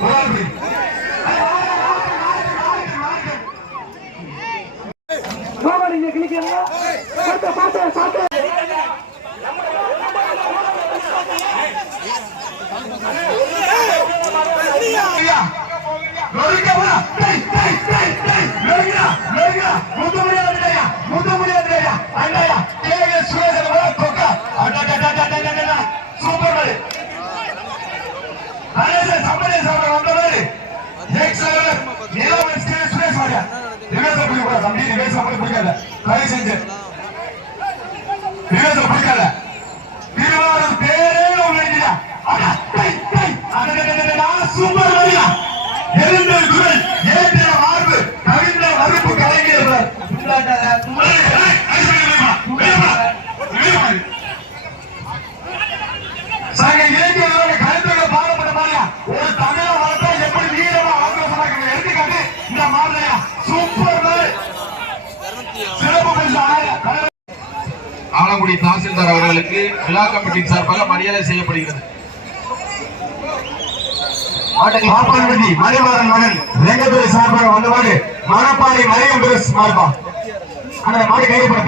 ஓடி சோமலிங்க கிளிக்கிறீங்க பார்த்து பார்த்து பார்த்து அரே சம்பளே சாப்பிட வந்தவர். எக்ஸலர் நிலவன் சுரேஷ் சுரேஷ் வாடியா ரிவேஸ் பண்ணி கூட தம்பி ரிவேஸ் பண்ணி பிடிக்காத செஞ்சு. பிடிக்காத திருவாரூர் பேரே உங்களுக்கு சூப்பர் எழுந்த குரல் ஆலங்குடி தாசில்தார் அவர்களுக்கு விழா கமிட்டியின் சார்பாக மரியாதை செய்யப்படுகிறது. பாப்பான்பட்டி மணிமாறன் மகன் ரெங்கத்துறை சார்பாக வந்தவாறு மணப்பாறை மரியம் பிரஸ் மார்பா. அந்த மாடு கைது பண்ண